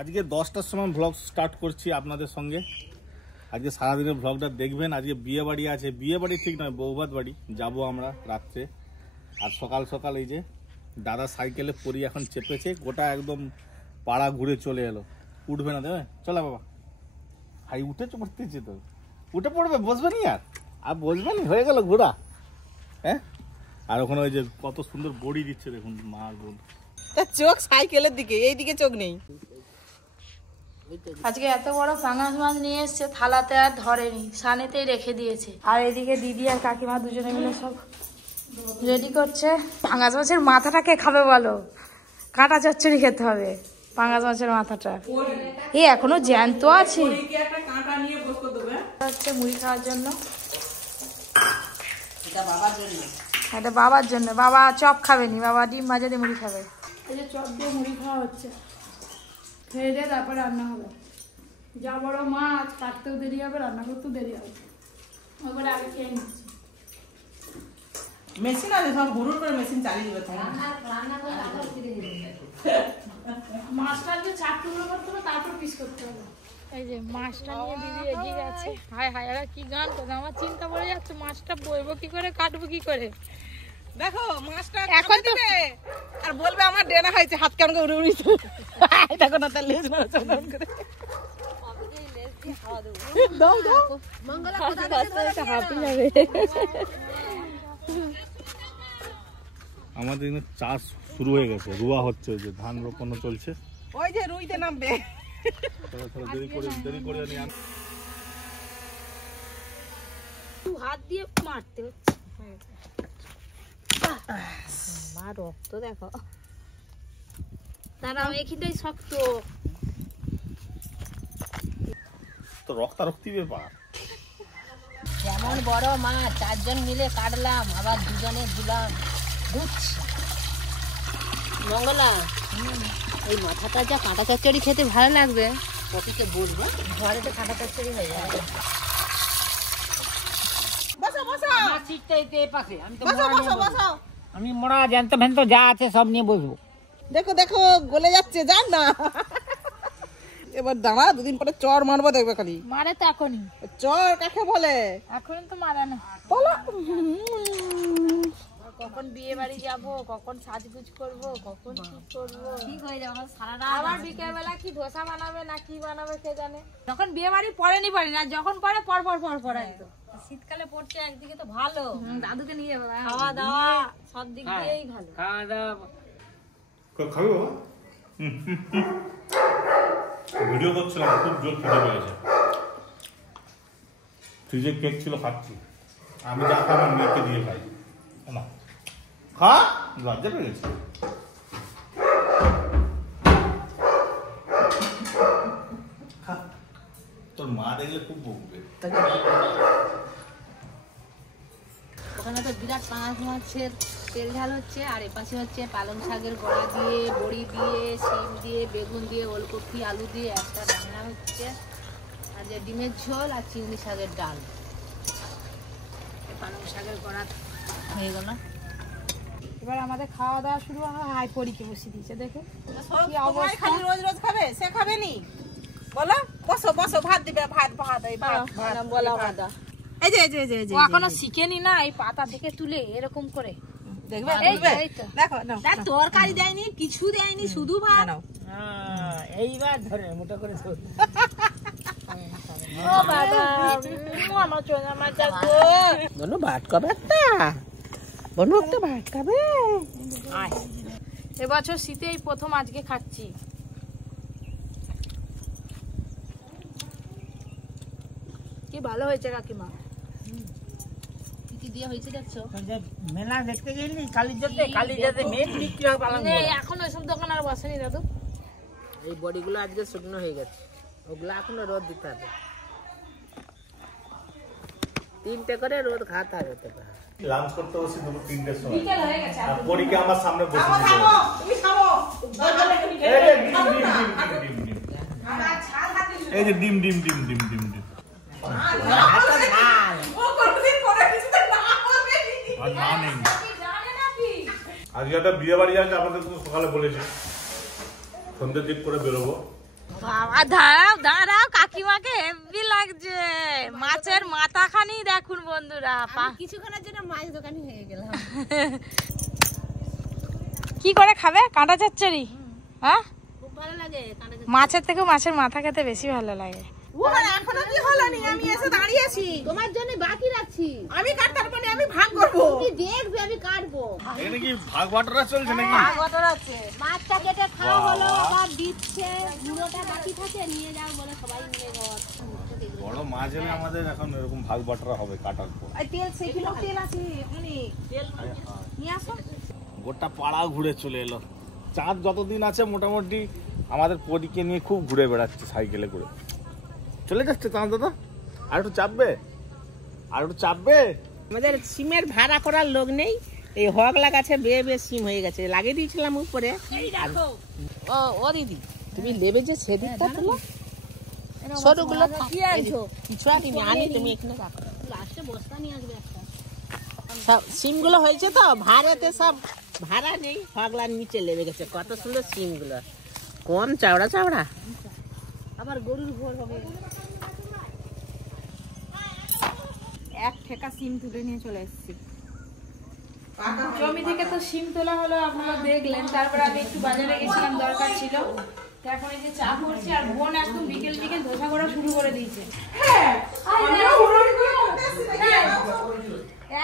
আজকে 10টার সময় blog start করছি আপনাদের সঙ্গে। আজকে সারাদিনের ব্লগটা দেখবেন। আজকে বিয়ে বাড়ি আছে, বিয়ে বাড়ি ঠিক নয়, বৌভাত বাড়ি যাব আমরা রাত্রে। আর সকাল সকাল এই যে দাদা সাইকেলে পরি এখন চেপেছে, গোটা একদম পাড়া ঘুরে চলে এলো। উঠবে না দেবে, চলো বাবা। ভাই উঠে পড়তেছে তো, উঠে পড়বে, বসবে নি আর বসবে নি, হয়ে গেল ঘোরা। হ্যাঁ, আর ওখানে ওই যে কত সুন্দর বড়ি দিচ্ছে দেখুন মা আর বোন। চোখ সাইকেলের দিকে, এই দিকে চোখ নেই। আজকে এত বড় পাঙাশ মাছ নিয়ে এসছে, থালাতে আর ধরেনি, সানেতেই রেখে দিয়েছে। আর এদিকে দিদি আর কাকিমা দুজনে মিলে সব রেডি করছে। পাঙাশ মাছের মাথাটা কে খাবে বলো? কাঁটা চচ্চড়ি খেতে হবে পাঙাশ মাছের মাথাটা। এই এখনো জ্যান্ত আছে। মুড়ি খাওয়ার জন্য, এটা বাবার জন্য। বাবা চপ খাবেনি, বাবা ডিম ভাজা দিয়ে মুড়ি খাবে। এই যে চপ দিয়ে মুড়ি খাওয়া হচ্ছে, খেয়ে দিয়ে তারপর রান্না হবে। যা বড় মাছ, কাটতেও দেরি হবে, রান্না করতেও দেরি হবে। ওইবারে আগে খেয়ে নিচ্ছি। মেশিন আছে, সব হুড়ুর করে মেশিন চালিয়ে দিবে। মাছটা আজকে 4 টুকরো করতে হবে, তারপর পিস করতে হবে। এই যে মাছটা নিয়ে দিদি এগিয়ে যাচ্ছে। হায় হায়, এরা কি গান করবে, আমার চিন্তা পড়ে যাচ্ছে। মাছটা বইবো কি করে, কাটবো কি করে। দেখো মাছটা এখন দিবে আর বলবে আমার ডেনা হয়েছে, হাত কান করে উড়ে উড়িছে। দেখো না তার লেজ মারা চন্দন করে। দাও দাও মঙ্গলা কোথা থেকে হাঁপি যাবে। আমাদের এখানে চাষ শুরু হয়ে গেছে, রুয়া হচ্ছে, ওই যে ধান রোপণও চলছে। ওই যে রুইতে নামবে। দেরি করে আনি। হাত দিয়ে মারতে হচ্ছে। মা রক্ত দেখো, দাঁড়াও এখানটাই শক্ত তো, রক্তারক্তি ব্যাপার। যেমন বড় মাছ 4 জন মিলে কাটলাম, আবার দুজনে দিলাম বুঝছি। মঙ্গলা, এই মাথাটা যা কাঁটা চচ্চড়ি খেতে ভালো লাগবে, পপিকে বলবো ঘরে তো কাঁটা চচ্চড়ি হয়ে যাবে। বসো বসো, আমার সিটটা এই পাশে, আমি তো বসো বসো বসো। আমি মোড়া জ্যান্ত ভ্যান্ত যা আছে সব নিয়ে বসবো। দেখো দেখো গলে যাচ্ছে, যান না। এবার দাঁড়া, দুদিন পরে চর মারবো, দেখবে খালি। মারে তো এখনই। চর কাকে বলে? এখন তো মারা না। বলো কখন বিয়ে বাড়ি যাবো, কখন সাজগুজ করবো, কখন কি করবো, ঠিক হয়ে যাবে সারা রাত। আবার বিকেল বেলা কি ধোসা বানাবে না কি বানাবে কে জানে। যখন বিয়ে বাড়ি পড়েনি পারি না, যখন পরে পর পর পর পর একদম। শীতকালে পড়ছে একদিকে তো ভালো, দাদুকে নিয়ে যাবো, খাওয়া দাওয়া সব দিক দিয়েই ভালো। খাওয়া দাওয়া খাবি বাবা? ভিডিও করছিলাম, খুব জোর খেতে পেয়েছে। ফ্রিজে কেক ছিল, খাচ্ছি। আমি যা খাই আমার মেয়েকে দিয়ে খাই না। খা, লজ্জা পেয়ে গেছে। তোর মা দেখলে খুব বকবে। ওখানে তো বিরাট পাঙাশ মাছের তেল ঝাল হচ্ছে, আর এপাশে হচ্ছে পালং শাকের বড়া দিয়ে, বড়ি দিয়ে, শিম দিয়ে, বেগুন দিয়ে, ওলকপি আলু দিয়ে একটা রান্না হচ্ছে। আর যে ডিমের ঝোল আর চিংড়ি শাকের ডাল, পালং শাকের বড়া হয়ে গেল। এবার আমাদের খাওয়া দাওয়া শুরু হয়। হাই পরীকে বসিয়ে দিয়েছে, দেখো কি তোমায় অবস্থা। খালি রোজ রোজ খাবে, সে খাবে নি। বলো বসো বসো, ভাত দিবে, ভাত ভাত এই ভাত ভাত বলা ভাত। এই যে এই যে এই যে ও এখনো শিখেনি না, এই পাতা থেকে তুলে এরকম করে দেখবে এই তো, এই তো। দেখো না, তার তরকারি দেয়নি, কিছু দেয়নি, শুধু ভাত। নাও। এইবার ধরে মোটা করে ধর। ও বাবা, আমার চোনা মাছ গো। বলো ভাত খাবে একটা, বলো একটা ভাত খাবে। আয়, এবছর শীতে এই প্রথম আজকে খাচ্ছি। কি ভালো হয়েছে কাকিমা। কি দিয়ে হয়েছে দেখছো? মেলা দেখতে গেলি কালীজাতে মেন বিক্রি হয় পালং বড়া। এখন ওইসব দোকান আর বসেনি দাদু। এই বডিগুলো আজকে শুকনো হয়ে গেছে, ওগুলো এখনো রোদ দিতে হবে। 3টে করে রোদ খাওয়াতে হবে। লাঞ্চ করতে বসি দুপুর 3টের সময়। বিকেল হয়ে গেছে। আর পরীকে আমার সামনে বসে দিয়েছে। তুমি খাবো। এই যে ডিম ডিম ডিম ডিম ডিম ডিম। ও কোনদিন করে কিছু না হবে। আর না নেই। আজকে একটা বিয়ে বাড়ি আছে, আপনাদের তো সকালে বলেছি। সন্ধ্যের দিক করে বেরোবো। বাবা দাঁড়াও দাঁড়াও, কাকিমাকে হেভি লাগছে। মাছের মাথাখানি দেখুন বন্ধুরা। কিছুক্ষণের জন্য মাছ দোকানি হয়ে গেলাম। কি করে খাবে কাঁটা চচ্চড়ি? হ্যাঁ, খুব ভালো লাগে। মাছের থেকে মাছের মাথা খেতে বেশি ভালো লাগে। এখনো কি হলো নি? আমি এসে দাঁড়িয়েছি, তোমার জন্য বাকি রাখছি। আমি কাটতে পারি, আমি ভাগ করবো। তুমি দেখবে আমি কাটবো। এখানে কি ভাগ বাটোয়ারা চলছে নাকি? মাছটা কেটে খাওয়া হলো, আবার দিচ্ছে, গুঁড়োটা বাকি থাকে নিয়ে যাও বলে সবাই মিলে ঘর। বড় মাছ এলে আমাদের এখন এরকম ভাগ বাটোয়ারা হবে কাটার পর। তেল সেই কিলো তেল আছে অনেক, তেল নিয়ে আসো। গোটা পাড়া ঘুরে চলে এলো। চাঁদ যতদিন আছে মোটামুটি আমাদের পরীকে নিয়ে খুব ঘুরে বেড়াচ্ছে সাইকেলে করে। চলে যাচ্ছে চাঁদ দাদা। আর একটু চাপবে, আর একটু চাপবে। আমাদের সিমের ভাড়া করার লোক নেই, এই হগলা গাছে বেয়ে বেয়ে সিম হয়ে গেছে, লাগিয়ে দিয়েছিলাম উপরে। ও দিদি, তুমি নেবে যে সেদিকটা তুলো, সরুগুলো কিছু আনি, তুমি এখানে রাখো। লাস্টে বস্তা নিয়ে আসবে একটা। সব সিমগুলো হয়েছে তো ভাড়াতে, সব ভাড়া নেই, হগলার নিচে লেবে গেছে। কত সুন্দর সিমগুলো, কম চাওড়া চাওড়া। আবার গরুর ঘর হবে। এক ঠেকা সিম তুলে নিয়ে চলে এসেছি। জমি থেকে তো শিম তোলা হলো, আপনারা দেখলেন। তারপরে আমি একটু বাজারে গেছিলাম, দরকার ছিল। তো এখন এই যে চা করছি, আর বোন একদম বিকেল বিকেল ধোসা করা শুরু করে দিয়েছে।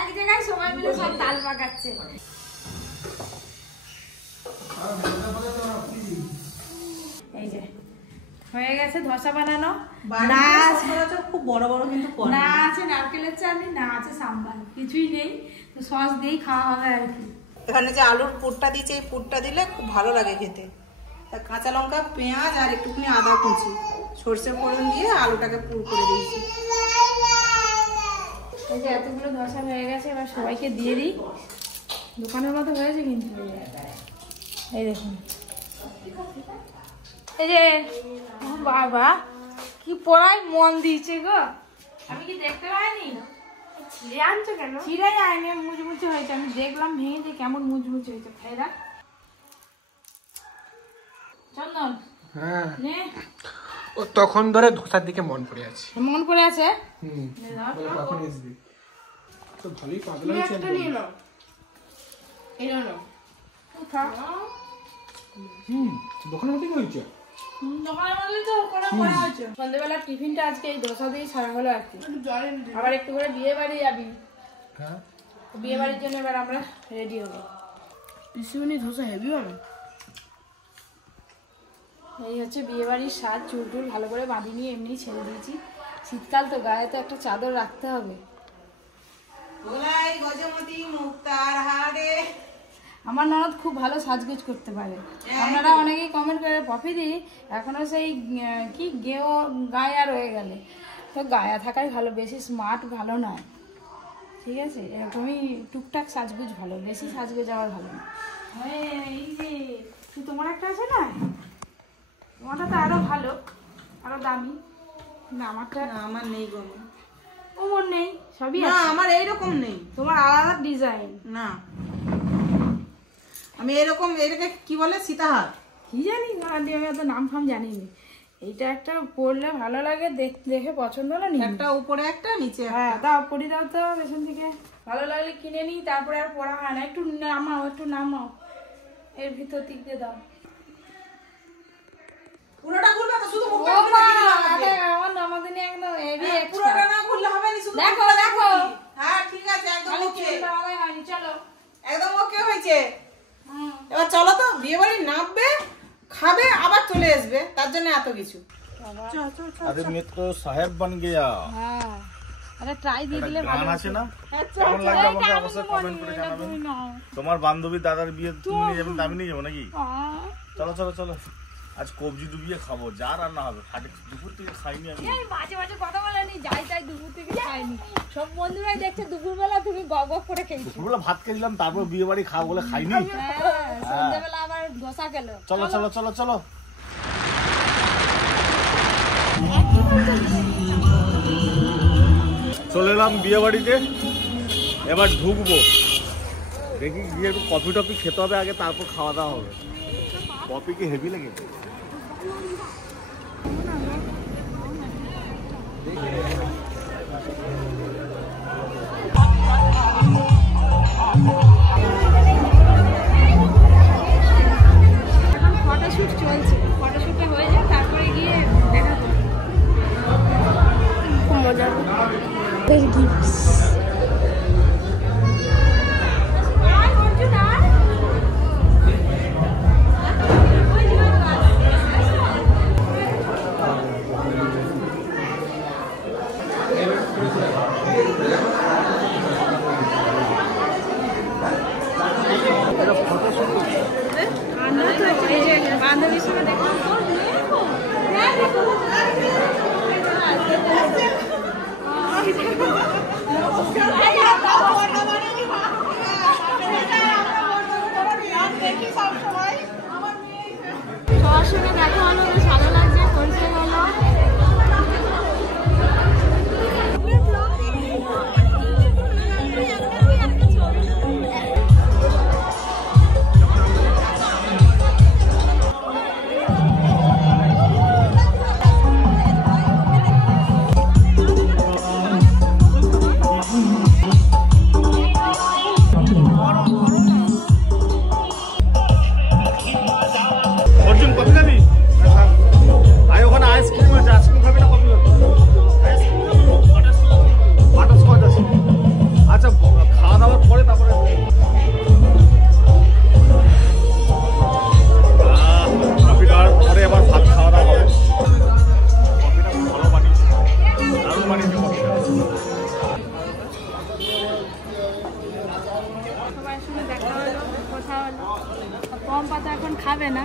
এক জায়গায় সবাই মিলে সব তাল পাকাচ্ছে। এই যে হয়ে গেছে ধোসা বানানো। না খুব বড় বড় কিন্তু না আছে নারকেলের চাটনি, না আছে সাম্বার, কিছুই নেই। তো সস দিয়েই খাওয়া হবে আর কি। এখানে যে আলুর পুরটা দিয়েছে, এই পুরটা দিলে খুব ভালো লাগে খেতে। তা কাঁচা লঙ্কা, পেঁয়াজ আর একটুখানি আদা কুচি, সর্ষে ফোড়ন দিয়ে আলুটাকে পুর করে দিয়েছি। এই যে এতগুলো ধোসা হয়ে গেছে, এবার সবাইকে দিয়ে দিই। দোকানের মতো হয়েছে কিন্তু। এই দেখুন, এই যে বাবা কি পড়ায় মন দিয়েছে গো। আমি কি দেখতে পাইনি? ছিঁড়ে আনছো কেন? ছিঁড়ে যায়নি, মুচমুচে হয়েছে। আমি দেখলাম ভেঙে যে কেমন মুচমুচে হয়েছে। খাইরা চন্দন, হ্যাঁ, নে। ও তখন ধরে ধোসার দিকে মন পড়ে আছে। মন পড়ে আছে। বলে কখন আসবি? তো ভালোই পাগলা হয়েছে। দোকানের মধ্যে হয়েছে। সন্ধ্যেবেলা টিফিনটা আজকে এই ধোসা দিয়ে সারা হলো আর কি। আবার একটু করে বিয়ে বাড়ি যাবি। হ্যাঁ, বিয়ে বাড়ির জন্য এবার আমরা রেডি হবো। পিসিমনি ধোসা হেভি হবে। এই হচ্ছে বিয়ে বাড়ির সাজ। চুল টুল ভালো করে বাঁধি নিয়ে এমনি ছেড়ে দিয়েছি। শীতকাল তো, গায়ে তো একটা চাদর রাখতে হবে। আমার ননদ খুব ভালো সাজগোজ করতে পারে। আপনারা অনেকেই কমেন্ট করে, পপিদি এখনো সেই কি গায়া রয়ে গেলে। তো গায়া থাকাই ভালো, বেশি স্মার্ট ভালো নয়, ঠিক আছে? এরকমই টুকটাক সাজগোজ ভালো, বেশি সাজগোজ আমার ভালো না। এই যে তোমার একটা আছে না, তোমারটা তো আরো ভালো, আরো দামি। না আমারটা, আমার নেই গো। ওমর নেই, সবই না, আছে। আমার এইরকম নেই। তোমার আলাদা ডিজাইন। না, আমি এরকম, এটাকে কি বলে, সীতাহার কি জানি না, আমি অত নাম ফাম জানিনি। এইটা একটা পরলে ভালো লাগে, দেখে পছন্দ হলো নি। একটা উপরে একটা, নিচে একটা। হ্যাঁ, দাও পরি দাও তো পেছন থেকে। ভালো লাগলে কিনে নিই, তারপরে আর পরা হয় না। একটু নামাও, একটু নামাও, এর ভিতর দিক দিয়ে দাও। পুরোটা খুলবে তো, শুধু মুখটা ও খুলে মা, দিলে হবে। আমার নমাদিনী একদম হেভি হ্যাঁ, এক্সট্রা। পুরোটা না খুললে হবে না, শুধু দেখো মুখটা দেখো, খুলবি। হ্যাঁ ঠিক আছে, একদম খালি ওকে, চুলটা আলাই হয়নি। চলো, একদম ওকে হয়েছে। এবার চলো তো, বিয়ে বাড়ি নামবে, খাবে, আবার চলে আসবে, তার জন্য এত কিছু। আরে মেয়ে তো সাহেব বান গেয়া। হ্যাঁ, আরে ট্রাই দিয়ে দিলে গান আছে না, কেমন লাগবে আমাকে অবশ্যই কমেন্ট করে জানাবেন। তোমার বান্ধবী দাদার বিয়ে তুমি নিয়ে যাবেন, আমি নিয়ে যাবো নাকি? চলো চলো চলো, আজ কবজি ডুবিয়ে খাবো, যা রান্না হবে। খাটে দুপুর থেকে খাইনি আমি। মাঝে মাঝে কথা বলেনি, যাই তাই দুপুর থেকে খাইনি। সব বন্ধুরাই দেখছে দুপুরবেলা তুমি গগ গগ করে খেয়েছো। দুপুরবেলা ভাত খেয়েছিলাম, তারপর বিয়ে বাড়ি খাবো বলে খাইনি। সন্ধ্যাবেলা আবার ধোসা খেলো। চলো চলো চলো চলো, চলে এলাম বিয়ে বাড়িতে। এবার ঢুকবো, দেখি গিয়ে একটু কফি টফি খেতে হবে আগে, তারপর খাওয়া দাওয়া হবে। কফি কি হেভি লেগেছে? এখন ফটোশুট চলছে, ফটোশুটটা হয়ে যায় তারপরে গিয়ে দেখা করবো। খুব মজা বান্ধবীর সঙ্গে দেখলাম সবার সঙ্গে দেখা হলো, বেশ ভালো লাগছে, পরিচয় হলো। অর্জুন কফি খাবি? আয় ওখানে আইসক্রিম আছে, আইসক্রিম খাবি না কফি খাবি? বাটারস্কচ আছে। আচ্ছা খাওয়া দাওয়ার পরে তারপরে কফি খাওয়ার পরে আবার ভাত খাওয়া দাওয়া হবে। কফিটা খুব ভালো বানিয়েছে, দারুণ বানিয়েছে কফিটা। সবার সঙ্গে দেখা হলো, কথা হলো। কম পাতা এখন খাবে না,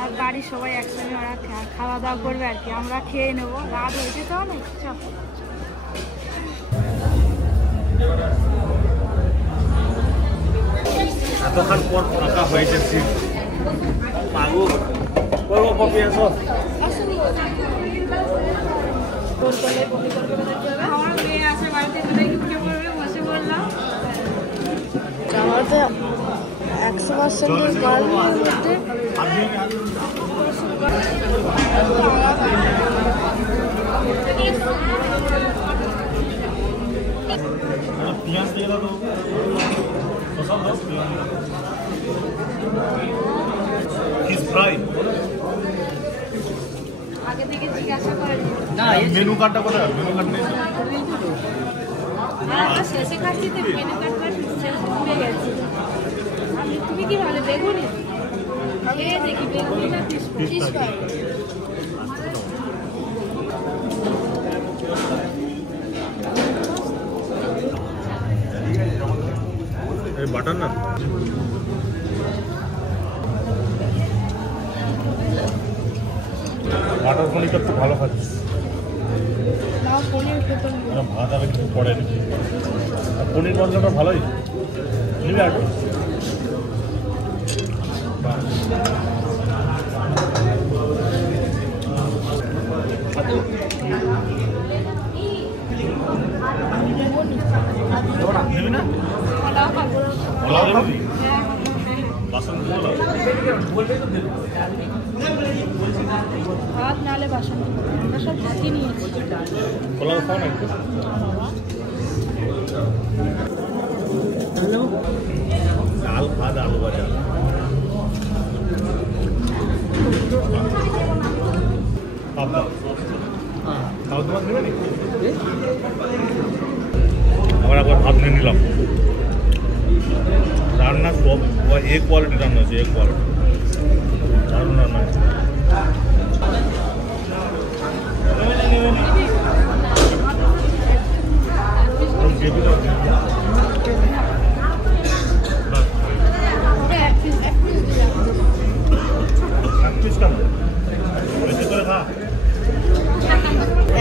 আর বাড়ির সবাই একসঙ্গে ওরা খাওয়া দাওয়া করবে আর কি, আমরা খেয়ে নেবো। রাত হয়েছে তো অনেক, চল। এতক্ষণ পর ফাঁকা হয়েছে সিট। মাগো করবো কফি আসো। আমার মেয়ে আছে বাড়িতে, কোথায় উঠে পড়বে, বসে বললাম আমাদের 100% গার্মেন্টের মধ্যে পেঁয়াজ দিয়ে দাও তো, সব দাও। ফিশ ফ্রাই আগে থেকে জিজ্ঞাসা করে মেনু কার্ডটা কোথায়? মেনু কার্ড নেই। আমরা শেষে খাচ্ছি তো মেনু কার্ড শেষ ভুলে গেছি। তুমি কি ভালো বেগুনি? দেখি বেগুনিটা ফিশ ফ্রাই। এই বাটার না বাটার পনিরটা খুব ভালো খাচ্ছি। ভাত আগে কিছু পড়েনি, পনির মশলাটা ভালোই নিবি আর নিবি না? পোলাও দেবো? বাসন পোলাও ভাত নালে বাসন, আমরা সব ভাতই নিয়েছি। পোলাও খাও না একটু। ডাল ভাত আলু ভাজা। খাওয়া তোমার নেবে নাকি? আবার একবার ভাত নিয়ে নিলাম। রান্না সব এ কোয়ালিটি রান্না হচ্ছে, এ কোয়ালিটি দারুণ রান্না হচ্ছে।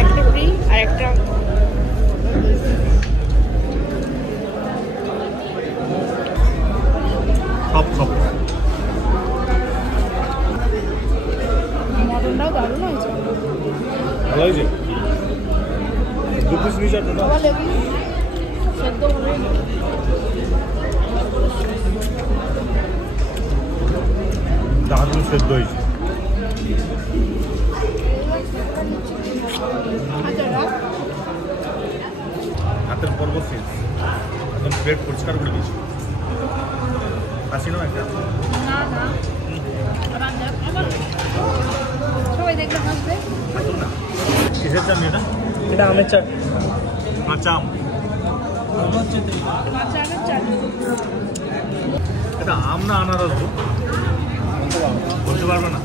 একটা ফ্রি আর একটা সব সব মটনটাও দারুণ হয়েছে। ভালো হয়েছে। দু পিস নিয়েছে আবার লেবু সেদ্ধ হয়ে দারুণ সেদ্ধ হয়েছে। আচ্ছা রাখ। ভাতের পর্ব শেষ, এখন প্লেট পরিষ্কার করে দিচ্ছি। আসি না একটা না না সবাই দেখলে হাসবে। কিসের চাটনি এটা? এটা আমের চাটনি। কাঁচা আম। কাঁচা আমের চাটনি। এটা আম না আনারস গো? বলতে পারবে না,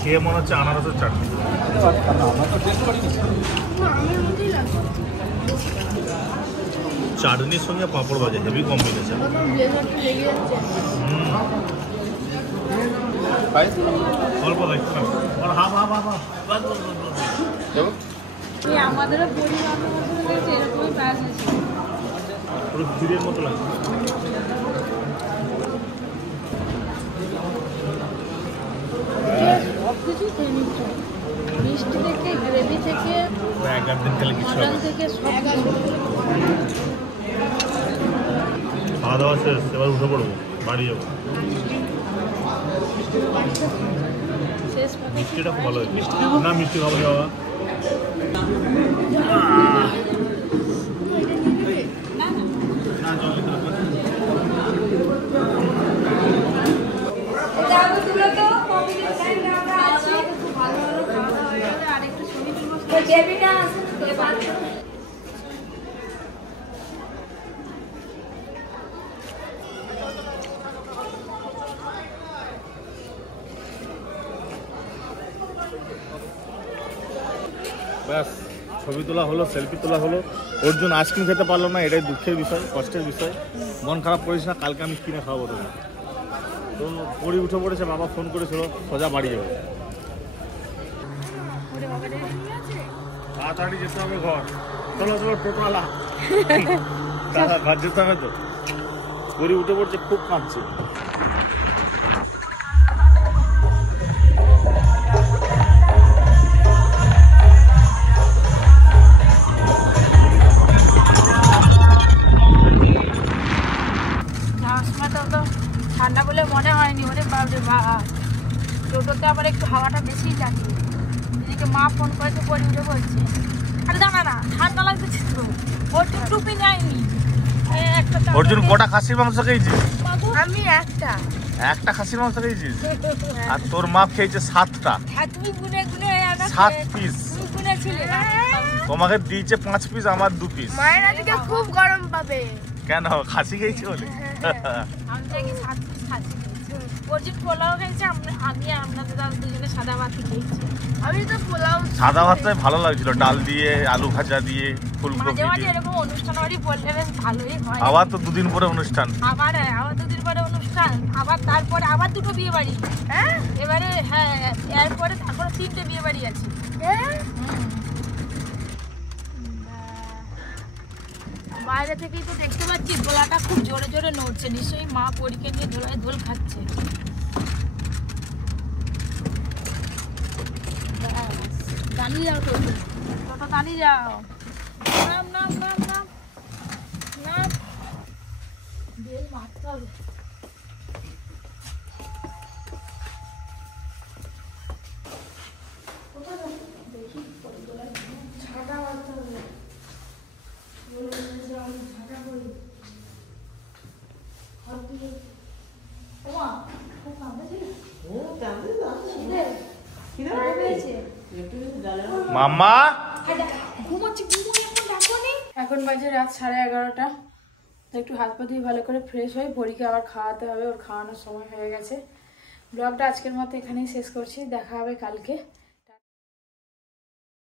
খেয়ে মনে হচ্ছে আনারসের চাটনি। চাটনির সঙ্গে পাঁপড় ভাজা হেভি কম্বিনেশন। অল্প আমাদেরও পরিবার এরকমই পাওয়া গেছে, পুরো ক্ষীরের মতো লাগছে। সব কিছুই খেয়ে নিচ্ছে, মিষ্টি থেকে গ্রেভি থেকে এক দিন খেলে কিছু মটন থেকে সব খাওয়া দাওয়া শেষ, এবার উঠে পড়বো, বাড়ি যাবো। শেষ। মিষ্টিটা খুব ভালো হয়েছে। না মিষ্টি খাবো না বাবা। ব্যাস ছবি তোলা হলো, সেলফি তোলা হলো। অর্জুন আইসক্রিম খেতে পারলো না, এটাই দুঃখের বিষয়, কষ্টের বিষয়। মন খারাপ করিস না, কালকে আমি কিনে খাওয়াবো তোকে। তো পড়ি উঠে পড়েছে, বাবা ফোন করেছিল সোজা বাড়ি যাবে। তাড়াতাড়ি যেতে হবে ঘর। চলো চলো টোটোওয়ালা, ঘর যেতে হবে তো। পড়ি উঠে পড়ছে, খুব কাঁদছে। ঠান্ডা বলে মনে হয়নি, ওরে বাপরে বাপ, টোটোতে আবার একটু হাওয়াটা বেশিই লাগে। দিদিকে মা ফোন করেছে, পরে উঠে বলছে আরে জানা না ঠান্ডা লাগতেছে তো, ওর টুপি নেয়নি। অর্জুন কটা খাসির মাংস খেয়েছিস? আমি একটা খাসির মাংস খেয়েছিস? আর তোর মা খেয়েছে 7টা। তুমি গুনে গুনে 7 পিস। তুমি গুনেছিলে না? তোমাকে দিয়েছে 5 পিস, আমার 2 পিস। মায়ের আজকে খুব গরম পাবে। কেন খাসি খেয়েছি বলে? আমি নাকি 7 পিস খাসি খেয়েছি। অর্জুন পোলাও খেয়েছে, আমি আপনাদের দুজনে সাদা ভাত খেয়েছি। আমি তো পোলাও সাদা ভাতটাই ভালো লাগছিল, ডাল দিয়ে আলু ভাজা দিয়ে ফুলকপি মাঝে মাঝে দিয়ে। এরকম অনুষ্ঠান বাড়ি বললে বেশ ভালোই হয়। আবার তো 2 দিন পরে অনুষ্ঠান। আবার 2 দিন পরে অনুষ্ঠান, আবার তারপরে আবার 2টো বিয়ে বাড়ি। হ্যাঁ এবারে, হ্যাঁ এরপরে তারপরে 3টে বিয়ে বাড়ি আছে। বাইরে থেকেই তো দেখতে পাচ্ছি দোলাটা খুব জোরে জোরে নড়ছে, নিশ্চয়ই মা পরীকে নিয়ে দোলায় দোল খাচ্ছে। দাঁড়িয়ে যাও টোটো, দাঁড়িয়ে যাও। নাম নাম নাম নাম নাম, বেল মারতে হবে। ছাটা মারতে হবে। মাম্মা এখন বাজে রাত 11:30। তো একটু হাত পা দিয়ে ভালো করে ফ্রেশ হয়ে পরীকে আবার খাওয়াতে হবে, ওর খাওয়ানোর সময় হয়ে গেছে। ব্লগটা আজকের মতো এখানেই শেষ করছি, দেখা হবে কালকে।